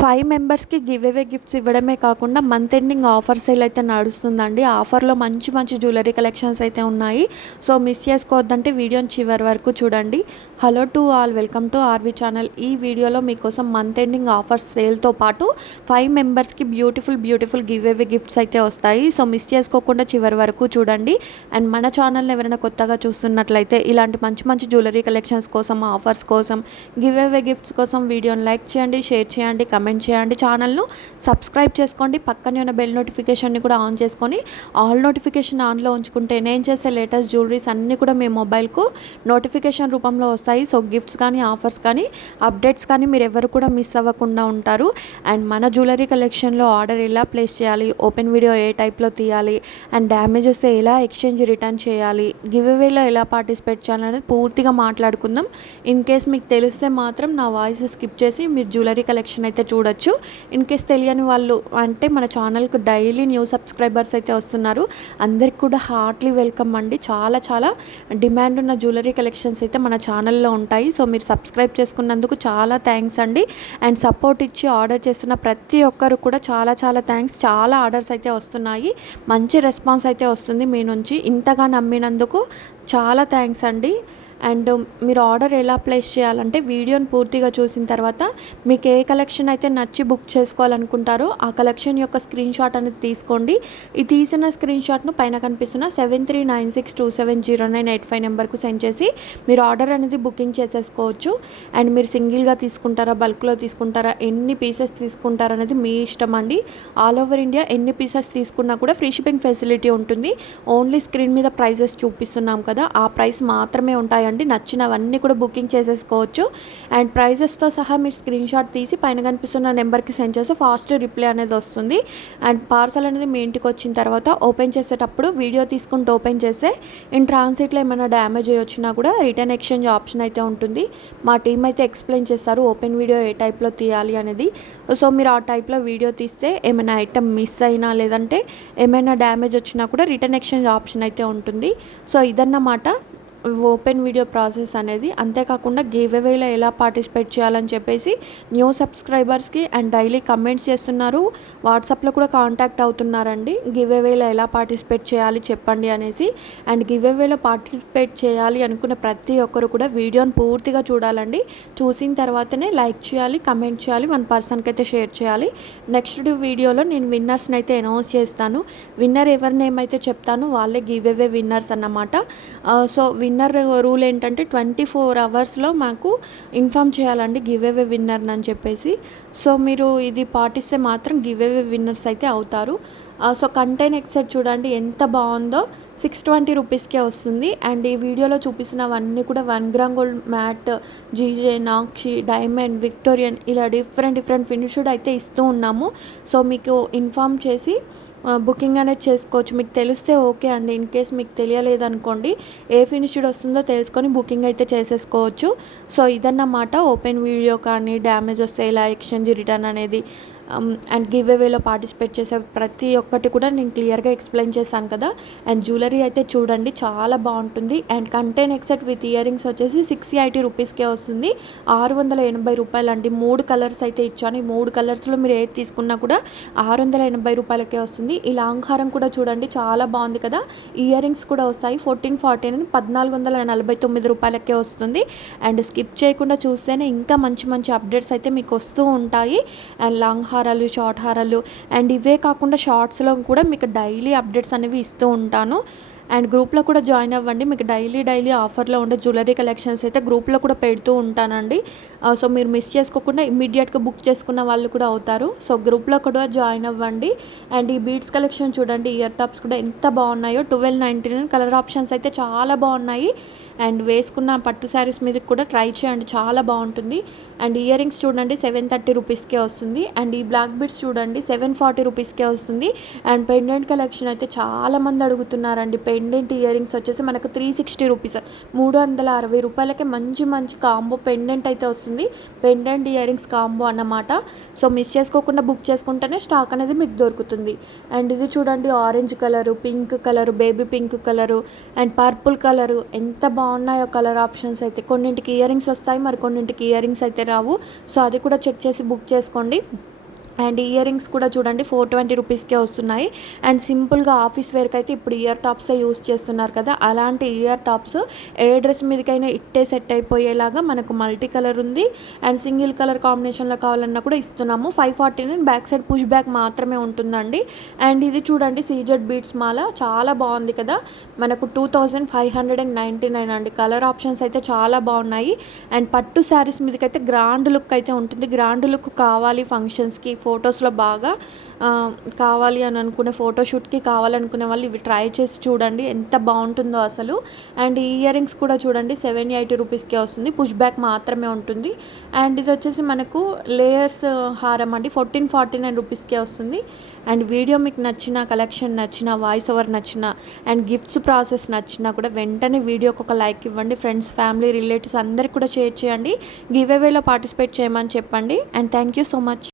5 మెంబర్స్‌కి give away gifts ఇవ్వడమే కాకుండా మంత్ ఎండింగ్ ఆఫర్ సేల్ అయితే నడుస్తుందండి. ఆఫర్‌లో మంచి మంచి జ్యువెలరీ కలెక్షన్స్ అయితే ఉన్నాయి. సో మిస్ చేసుకోవద్దంటే వీడియోని చివరి వరకు చూడండి. Hello to all, welcome to RV channel. ఈ వీడియోలో మీకోసం మంత్ ఎండింగ్ ఆఫర్ సేల్‌తో పాటు 5 మెంబర్స్‌కి బ్యూటిఫుల్ గివ్ అవే గిఫ్ట్స్ అయితే వస్తాయి. సో మిస్ చేసుకోకుండా చివరి వరకు చూడండి. అండ్ మన ఛానల్‌ని ఎవరైనా కొత్తగా చూస్తున్నట్లయితే ఇలాంటి మంచి మంచి జ్యువెలరీ కలెక్షన్స్ కోసం, ఆఫర్స్ కోసం, గివ్ అవే గిఫ్ట్స్ కోసం వీడియోని లైక్ చేయండి, షేర్ చేయండి, కమెంట్ చేయండి. ఛానల్ను సబ్స్క్రైబ్ చేసుకోండి. పక్కనే ఉన్న బెల్ నోటిఫికేషన్ని కూడా ఆన్ చేసుకొని ఆల్ నోటిఫికేషన్ ఆన్లో ఉంచుకుంటే నేను చేసే లేటెస్ట్ జ్యువెలరీస్ అన్నీ కూడా మీ మొబైల్కు నోటిఫికేషన్ రూపంలో వస్తాయి. సో గిఫ్ట్స్ కానీ, ఆఫర్స్ కానీ, అప్డేట్స్ కానీ మీరు ఎవరు కూడా మిస్ అవ్వకుండా ఉంటారు. అండ్ మన జ్యువెలరీ కలెక్షన్లో ఆర్డర్ ఎలా ప్లేస్ చేయాలి, ఓపెన్ వీడియో ఏ టైప్లో తీయాలి, అండ్ డ్యామేజ్ వస్తే ఎలా ఎక్స్చేంజ్ రిటర్న్ చేయాలి, గివ్ అవేలో ఎలా పార్టిసిపేట్ చేయాలనేది పూర్తిగా మాట్లాడుకుందాం. ఇన్ కేస్ మీకు తెలిస్తే మాత్రం నా వాయిస్ స్కిప్ చేసి మీరు జ్యువెలరీ కలెక్షన్ అయితే చూడొచ్చు. ఇన్ కేస్ తెలియని వాళ్ళు అంటే మన ఛానల్కి డైలీ న్యూ సబ్స్క్రైబర్స్ అయితే వస్తున్నారు. అందరికి కూడా హార్ట్లీ వెల్కమ్ అండి. చాలా డిమాండ్ ఉన్న జ్యువెలరీ కలెక్షన్స్ అయితే మన ఛానల్లో ఉంటాయి. సో మీరు సబ్స్క్రైబ్ చేసుకున్నందుకు చాలా థ్యాంక్స్ అండి. అండ్ సపోర్ట్ ఇచ్చి ఆర్డర్ చేస్తున్న ప్రతి ఒక్కరు కూడా చాలా థ్యాంక్స్. చాలా ఆర్డర్స్ అయితే వస్తున్నాయి. మంచి రెస్పాన్స్ అయితే వస్తుంది మీ నుంచి. ఇంతగా నమ్మినందుకు చాలా థ్యాంక్స్ అండి. అండ్ మీరు ఆర్డర్ ఎలా ప్లేస్ చేయాలంటే వీడియోని పూర్తిగా చూసిన తర్వాత మీకు ఏ కలెక్షన్ అయితే నచ్చి బుక్ చేసుకోవాలనుకుంటారో ఆ కలెక్షన్ యొక్క స్క్రీన్ షాట్ అనేది తీసుకోండి. ఈ తీసిన స్క్రీన్ షాట్ను పైన కనిపిస్తున్న 7396270985 నెంబర్కు సెండ్ చేసి మీరు ఆర్డర్ అనేది బుకింగ్ చేసేసుకోవచ్చు. అండ్ మీరు సింగిల్గా తీసుకుంటారా, బల్క్లో తీసుకుంటారా, ఎన్ని పీసెస్ తీసుకుంటారా అనేది మీ ఇష్టం అండి. ఆల్ ఓవర్ ఇండియా ఎన్ని పీసెస్ తీసుకున్నా కూడా ఫ్రీ షిప్పింగ్ ఫెసిలిటీ ఉంటుంది. ఓన్లీ స్క్రీన్ మీద ప్రైజెస్ చూపిస్తున్నాం కదా, ఆ ప్రైస్ మాత్రమే ఉంటాయి. నచ్చినవన్నీ కూడా బుకింగ్ చేసేసుకోవచ్చు. అండ్ ప్రైజెస్తో సహా మీరు స్క్రీన్ షాట్ తీసి పైన కనిపిస్తున్న నెంబర్కి సెండ్ చేస్తే ఫాస్ట్ రిప్లై అనేది వస్తుంది. అండ్ పార్సల్ అనేది మీ ఇంటికి వచ్చిన తర్వాత ఓపెన్ చేసేటప్పుడు వీడియో తీసుకుంటూ ఓపెన్ చేస్తే ఇన్ ట్రాన్సిట్లో ఏమైనా డ్యామేజ్ అయ్యి వచ్చినా కూడా రిటర్న్ ఎక్స్చేంజ్ ఆప్షన్ అయితే ఉంటుంది. మా టీం అయితే ఎక్స్ప్లెయిన్ చేస్తారు ఓపెన్ వీడియో ఏ టైప్లో తీయాలి అనేది. సో మీరు ఆ టైప్లో వీడియో తీస్తే ఏమైనా ఐటమ్ మిస్ అయినా లేదంటే ఏమైనా డ్యామేజ్ వచ్చినా కూడా రిటర్న్ ఎక్స్చేంజ్ ఆప్షన్ అయితే ఉంటుంది. సో ఇదన్నమాట ఓపెన్ వీడియో ప్రాసెస్ అనేది. అంతేకాకుండా గివ్ అవేలో ఎలా పార్టిసిపేట్ చేయాలని చెప్పేసి న్యూ సబ్స్క్రైబర్స్కి అండ్ డైలీ కమెంట్స్ చేస్తున్నారు. వాట్సాప్లో కూడా కాంటాక్ట్ అవుతున్నారండి. గివ్ అవేలో ఎలా పార్టిసిపేట్ చేయాలి చెప్పండి అనేసి. అండ్ గివ్ అవేలో పార్టిసిపేట్ చేయాలి అనుకున్న ప్రతి ఒక్కరు కూడా వీడియోని పూర్తిగా చూడాలండి. చూసిన తర్వాతనే లైక్ చేయాలి, కమెంట్ చేయాలి, 1 పర్సన్కి అయితే షేర్ చేయాలి. నెక్స్ట్ వీడియోలో నేను విన్నర్స్ని అయితే అనౌన్స్ చేస్తాను. విన్నర్ ఎవరి నేమ్ అయితే చెప్తాను వాళ్ళే గివ్ అవే విన్నర్స్ అన్నమాట. సో విన్నర్ రూల్ ఏంటంటే 24 అవర్స్లో మాకు ఇన్ఫామ్ చేయాలండి గివ్ అవే విన్నర్ అని చెప్పేసి. సో మీరు ఇది పాటిస్తే మాత్రం గివ్ అవే విన్నర్స్ అయితే అవుతారు. సో కంటైన్ ఎక్సెట్ చూడండి ఎంత బాగుందో. 620 రూపీస్కే వస్తుంది. అండ్ ఈ వీడియోలో చూపిస్తున్నవన్నీ కూడా 1 gram gold matte, GJ, nakshi, diamond, Victorian ఇలా డిఫరెంట్ ఫినిష్డ్ అయితే ఇస్తూ ఉన్నాము. సో మీకు ఇన్ఫామ్ చేసి బుకింగ్ అనేది చేసుకోవచ్చు. మీకు తెలిస్తే ఓకే అండి. ఇన్ కేస్ మీకు తెలియలేదు అనుకోండి, ఏ ఫినిష్డ్ వస్తుందో తెలుసుకొని బుకింగ్ అయితే చేసేసుకోవచ్చు. సో ఇదన్నమాట ఓపెన్ వీడియో కానీ డ్యామేజ్ వస్తే ఇలా ఎక్స్చేంజ్ రిటర్న్ అనేది అండ్ గివ్ అవేలో పార్టిసిపేట్ చేసే ప్రతి ఒక్కటి కూడా నేను క్లియర్గా ఎక్స్ప్లెయిన్ చేశాను కదా. అండ్ జ్యువెలరీ అయితే చూడండి చాలా బాగుంటుంది. అండ్ కంటైన్ ఎక్సెట్ విత్ ఇయర్ రింగ్స్ వచ్చేసి 680 రూపీస్కే వస్తుంది. 680 రూపాయలు అండి. 3 కలర్స్ అయితే ఇచ్చాను. ఈ 3 కలర్స్లో మీరు ఏది తీసుకున్నా కూడా 680 రూపాయలకే వస్తుంది. ఈ లాంగ్ హారం కూడా చూడండి చాలా బాగుంది కదా. ఇయర్ రింగ్స్ కూడా వస్తాయి. 1449 1449 రూపాయలకే వస్తుంది. అండ్ స్కిప్ చేయకుండా చూస్తేనే ఇంకా మంచి అప్డేట్స్ అయితే మీకు వస్తూ ఉంటాయి. అండ్ లాంగ్ హారాలు, షార్ట్ హారాలు అండ్ ఇవే కాకుండా షార్ట్స్లో కూడా మీకు డైలీ అప్డేట్స్ అనేవి ఇస్తూ ఉంటాను. అండ్ గ్రూప్లో కూడా జాయిన్ అవ్వండి. మీకు డైలీ ఆఫర్లో ఉండే జ్యువెలరీ కలెక్షన్స్ అయితే గ్రూప్లో కూడా పెడుతూ ఉంటానండి. సో మీరు మిస్ చేసుకోకుండా ఇమ్మీడియట్గా బుక్ చేసుకున్న వాళ్ళు కూడా అవుతారు. సో గ్రూప్లో కూడా జాయిన్ అవ్వండి. అండ్ ఈ బీడ్స్ కలెక్షన్ చూడండి, ఇయర్ టాప్స్ కూడా ఎంత బాగున్నాయో. 1299 కలర్ ఆప్షన్స్ అయితే చాలా బాగున్నాయి. అండ్ వేసుకున్న పట్టు శారీస్ మీదకి కూడా ట్రై చేయండి, చాలా బాగుంటుంది. అండ్ ఇయర్ రింగ్స్ చూడండి 730 రూపీస్కే వస్తుంది. అండ్ ఈ బ్లాక్ బీడ్స్ చూడండి 740 రూపీస్కే వస్తుంది. అండ్ పెండెంట్ కలెక్షన్ అయితే చాలామంది అడుగుతున్నారండి. పెండెంట్ ఇయర్ రింగ్స్ వచ్చేసి మనకు 360 రూపీస్, 360 రూపాయలకే మంచి కాంబో పెండెంట్ అయితే వస్తుంది. పెండెంట్ ఇయర్ రింగ్స్ కాంబో అన్నమాట. సో మిస్ చేసుకోకుండా బుక్ చేసుకుంటేనే స్టాక్ అనేది మీకు దొరుకుతుంది. అండ్ ఇది చూడండి orange colour, pink colour, baby pink colour and purple colour ఎంత బాగుంది బాగున్నాయో కలర్ ఆప్షన్స్ అయితే. కొన్నింటికి ఇయర్ రింగ్స్ వస్తాయి, మరి కొన్నింటికి ఇయర్ రింగ్స్ అయితే రావు. సో అది కూడా చెక్ చేసి బుక్ చేసుకోండి. అండ్ ఇయర్ రింగ్స్ కూడా చూడండి 420 రూపీస్కే వస్తున్నాయి. అండ్ సింపుల్గా ఆఫీస్ వేర్కి అయితే ఇప్పుడు ఇయర్ టాప్సే యూస్ చేస్తున్నారు కదా, అలాంటి ఇయర్ టాప్స్ ఏ డ్రెస్ మీదకైనా ఇట్టే సెట్ అయిపోయేలాగా మనకు మల్టీ కలర్ ఉంది. అండ్ సింగిల్ కలర్ కాంబినేషన్లో కావాలన్నా కూడా ఇస్తున్నాము. 549 బ్యాక్ సైడ్ పుష్ బ్యాక్ మాత్రమే ఉంటుందండి. అండ్ ఇది చూడండి సీజెడ్ బీడ్స్ మాల చాలా బాగుంది కదా, మనకు 2599 అండి. కలర్ ఆప్షన్స్ అయితే చాలా బాగున్నాయి. అండ్ పట్టు శారీస్ మీదకైతే గ్రాండ్ లుక్ అయితే ఉంటుంది. గ్రాండ్ లుక్ కావాలి ఫంక్షన్స్కి, ఫొటోస్లో బాగా కావాలి అని అనుకునే ఫోటోషూట్కి కావాలనుకునే వాళ్ళు ఇవి ట్రై చేసి చూడండి ఎంత బాగుంటుందో అసలు. అండ్ ఈ ఇయర్ రింగ్స్ కూడా చూడండి 780 రూపీస్కే వస్తుంది, పుష్ బ్యాక్ మాత్రమే ఉంటుంది. అండ్ ఇది వచ్చేసి మనకు లేయర్స్ హారం అండి, 1449 రూపీస్కే వస్తుంది. అండ్ వీడియో మీకు నచ్చిన, కలెక్షన్ నచ్చిన, వాయిస్ ఓవర్ నచ్చిన, అండ్ గిఫ్ట్స్ ప్రాసెస్ నచ్చినా కూడా వెంటనే వీడియోకి ఒక లైక్ ఇవ్వండి. ఫ్రెండ్స్, ఫ్యామిలీ, రిలేటివ్స్ అందరికి కూడా షేర్ చేయండి. గివ్ అవేలో పార్టిసిపేట్ చేయమని చెప్పండి. And thank you so much.